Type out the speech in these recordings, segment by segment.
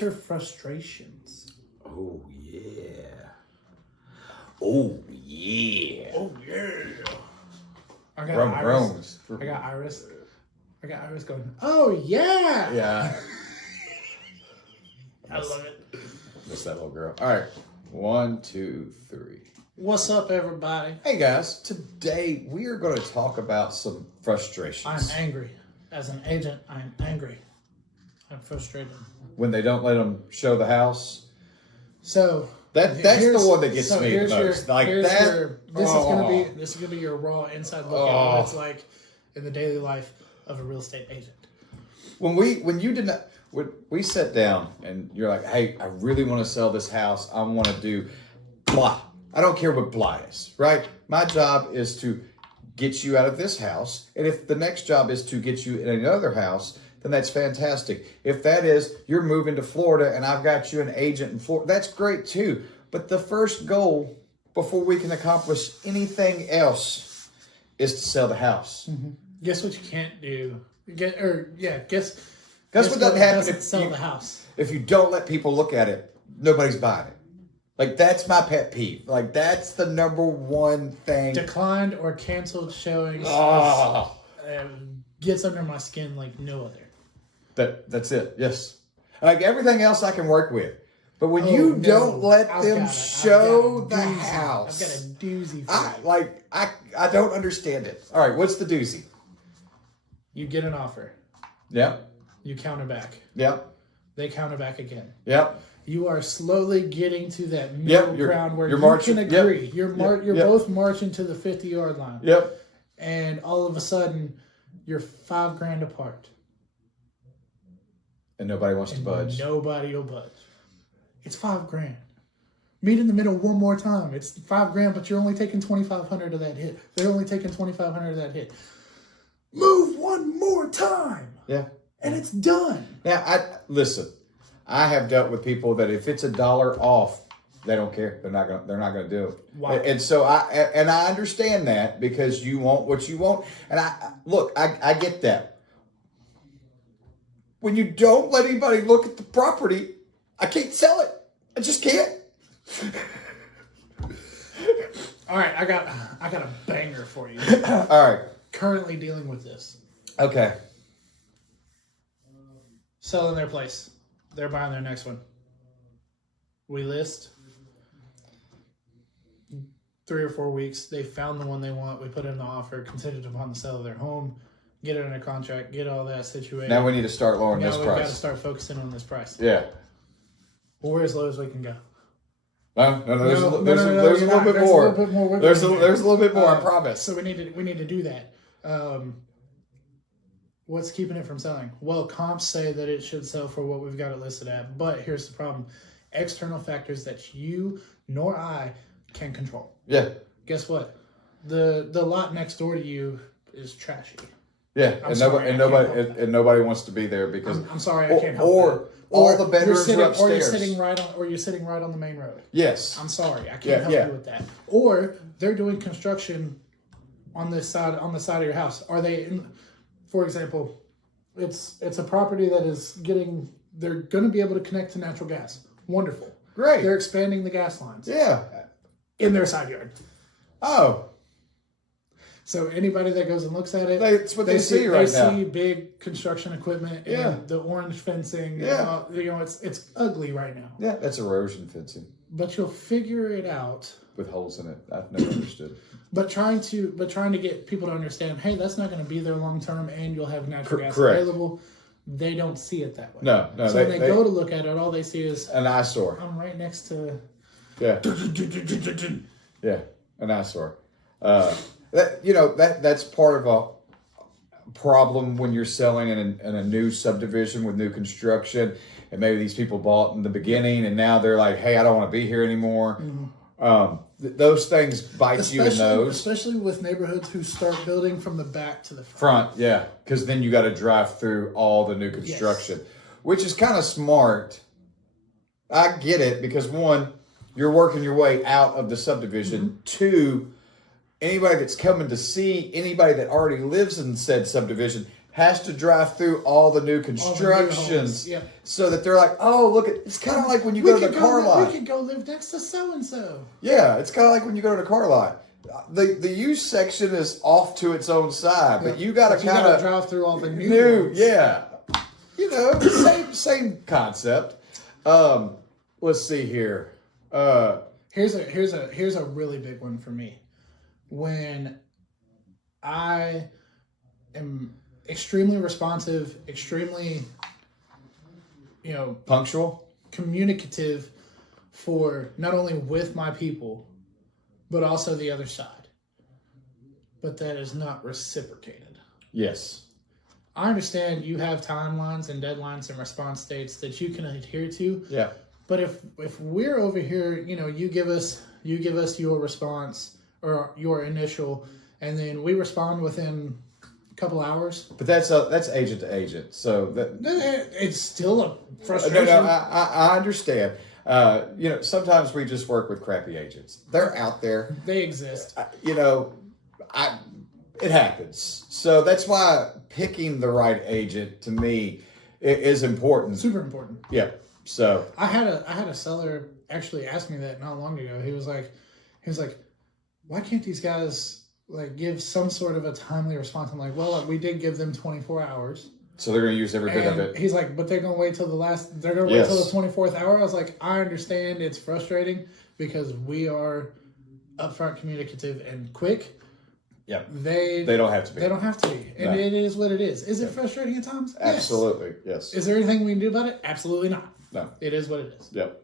Your frustrations. Oh yeah. Oh yeah. Oh yeah. I got Rum Iris. Rums. I got Iris going, oh yeah. Yeah. I love it. Miss that little girl. All right. 1, 2, 3. What's up, everybody? Hey guys, today we are going to talk about some frustrations. I'm angry. As an agent, I'm angry. I'm frustrated. When they don't let them show the house. So That's the one that gets me the most. This is gonna be your raw inside look at what it's like in the daily life of a real estate agent. When we sat down and you're like, hey, I really want to sell this house. I want to do blah. I don't care what blah is, right? My job is to get you out of this house. And if the next job is to get you in another house, then that's fantastic. If that is, you're moving to Florida and I've got you an agent in Florida, that's great too. But the first goal before we can accomplish anything else is to sell the house. Mm-hmm. Guess what you can't do? Guess what doesn't happen sell the house. If you don't let people look at it, nobody's buying it. Like, that's my pet peeve. Like, that's the number one thing. Declined or canceled showings gets under my skin like no other. That's it. Yes. Like, everything else I can work with. But when you don't let them show the house. I've got a doozy for you. I don't understand it. All right, what's the doozy? You get an offer. Yep. You counter back. Yep. They counter back again. Yep. You are slowly getting to that middle ground where you can agree. Yep. You're both marching to the 50-yard line. Yep. And all of a sudden, you're $5,000 apart. And nobody wants to budge. Nobody will budge. It's $5,000. Meet in the middle one more time. It's $5,000, but you're only taking $2,500 of that hit. They're only taking $2,500 of that hit. Move one more time. Yeah. And it's done. Now, listen. I have dealt with people that if it's $1 off, they don't care. They're not gonna do it. Wow. And so I understand that because you want what you want. And I get that. When you don't let anybody look at the property, I can't sell it. I just can't. All right, I got a banger for you. All right. Currently dealing with this. Okay. Selling their place. They're buying their next one. We list 3 or 4 weeks. They found the one they want. We put in the offer, contingent upon the sale of their home. Get it under contract. Get all that situated. Now we need to start lowering this price. Now we've got to start focusing on this price. Yeah. Well, we're as low as we can go. No. There's a little bit more. There's a little bit more. I promise. So we need to do that. What's keeping it from selling? Well, comps say that it should sell for what we've got it listed at. But here's the problem. External factors that you nor I can control. Yeah. Guess what? The lot next door to you is trashy. Yeah, nobody wants to be there because I'm sorry, I can't help that. Or the bedrooms are upstairs. Or you're sitting right on the main road. Yes. I'm sorry, I can't help you with that. Or they're doing construction on the side of your house. Are they in? For example, it's a property that is they're going to be able to connect to natural gas. Wonderful. Great. They're expanding the gas lines. Yeah. In their side yard. Oh. So anybody that goes and looks at it, that's what they see right now. They see big construction equipment and the orange fencing. Yeah. It's ugly right now. Yeah, that's erosion fencing. But you'll figure it out. With holes in it. I've never understood. But trying to get people to understand, hey, that's not going to be there long term, and you'll have natural gas available. They don't see it that way. No. So when they go to look at it, all they see is an eyesore. I'm right next to. Yeah. Yeah, an eyesore. That's part of a problem when you're selling in a new subdivision with new construction, and maybe these people bought in the beginning, and now they're like, hey, I don't want to be here anymore. Mm-hmm. Those things bite you in those. Especially with neighborhoods who start building from the back to the front. Yeah, because then you got to drive through all the new construction, which is kind of smart. I get it because one, you're working your way out of the subdivision. Mm-hmm. Two, anybody that's coming to see anybody that already lives in said subdivision, has to drive through all the new constructions, yeah. so that they're like, oh, look, it's kind of like when you go to the car lot. We could go live next to so and so. Yeah, it's kind of like when you go to the car lot. The used section is off to its own side, but you got to kind of drive through all the new ones. Yeah, same concept. Let's see here. Here's a really big one for me. When I am extremely responsive, extremely, Punctual, communicative for not only with my people, but also the other side. But that is not reciprocated. yes. I understand you have timelines and deadlines and response dates that you can adhere to. Yeah. But if we're over here, you give us your response or your initial, and then we respond within a couple hours. But that's agent to agent, so that It's still a frustration. No, I understand. Sometimes we just work with crappy agents. They're out there. They exist. It happens. So that's why picking the right agent to me is important. Super important. Yeah. So I had a seller actually ask me that not long ago. He was like, why can't these guys give some sort of a timely response? I'm like, well, we did give them 24 hours. So they're going to use every bit of it. He's like, but they're going to wait till they're going to wait till the 24th hour. I was like, I understand it's frustrating because we are upfront, communicative, and quick. Yeah. They don't have to be. They don't have to be. And it is what it is. Is it frustrating at times? Absolutely. Yes. Is there anything we can do about it? Absolutely not. No. It is what it is. Yep.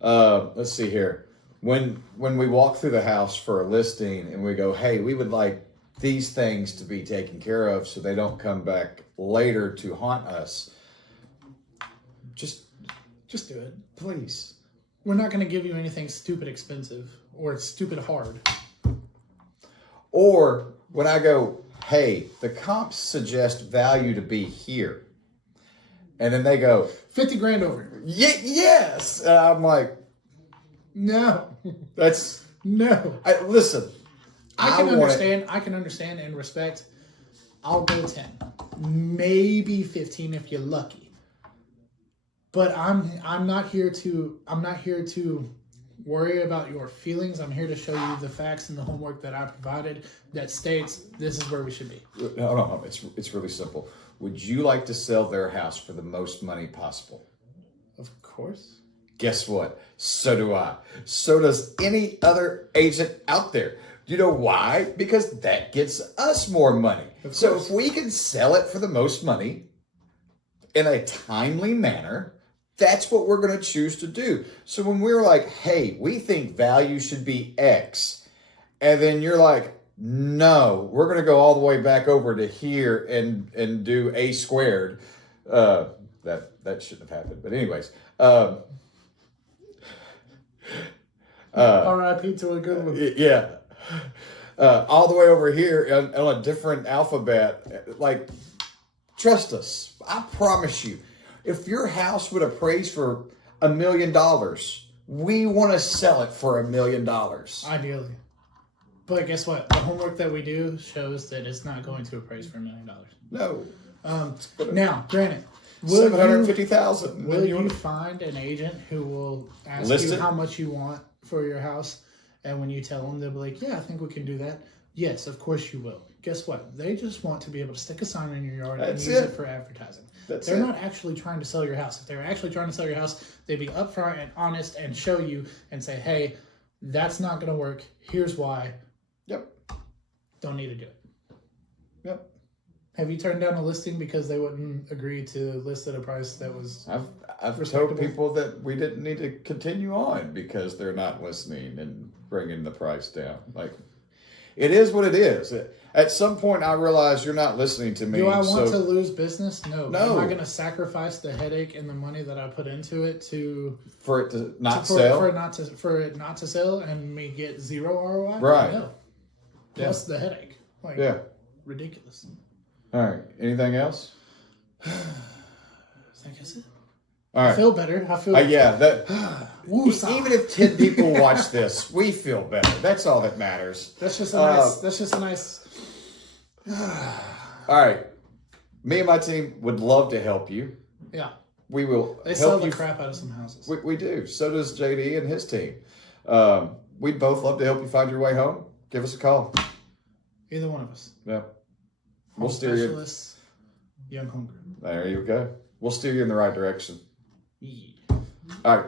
Let's see here. When we walk through the house for a listing and we go, hey, we would like these things to be taken care of so they don't come back later to haunt us. Just do it. Please. We're not going to give you anything stupid expensive or stupid hard. Or when I go, hey, the comps suggest value to be here. And then they go, 50 grand over. Yes. And I'm like, no. That's no. Listen. I can understand and respect. I'll go 10, maybe 15 if you're lucky. But I'm not here to worry about your feelings. I'm here to show you the facts and the homework that I provided that states this is where we should be. No. It's really simple. Would you like to sell their house for the most money possible? Of course. Guess what? So do I. So does any other agent out there. You know why? Because that gets us more money. So if we can sell it for the most money in a timely manner, that's what we're going to choose to do. So when we're like, hey, we think value should be X, and then you're like, no, we're going to go all the way back over to here and do A squared. That shouldn't have happened. But anyways. R.I.P. to a good one. Yeah. All the way over here on a different alphabet. Trust us. I promise you. If your house would appraise for $1 million, we want to sell it for $1 million. Ideally. But guess what? The homework that we do shows that it's not going to appraise for $1 million. No. Now, granted, $750,000. Will you find an agent who will ask you how much you want for your house? And when you tell them, they'll be like, yeah, I think we can do that. Yes, of course you will. Guess what? They just want to be able to stick a sign in your yard and use it for advertising. They're not actually trying to sell your house. If they were actually trying to sell your house, they'd be upfront and honest and show you and say, hey, that's not going to work. Here's why. Yep. Don't need to do it. Yep. Have you turned down a listing because they wouldn't agree to list at a price that was I've told people that we didn't need to continue on because they're not listening and bringing the price down. It is what it is. At some point, I realize you're not listening to me. Do I want to lose business? No. No. Am I going to sacrifice the headache and the money that I put into it for it to not sell? For it not to sell and me get zero ROI? Right. No. Plus the headache. Ridiculous. All right. Anything else? I think that's it. All right. I feel better. Even if 10 people watch this, we feel better. That's all that matters. That's just a nice. All right. Me and my team would love to help you. Yeah. We will They sell help the you. crap out of some houses. We do. So does JD and his team. We'd both love to help you find your way home. Give us a call. Either one of us. Yeah. Home We'll steer you. specialists, young hungry. There you go. We'll steer you in the right direction. Yeah. All right.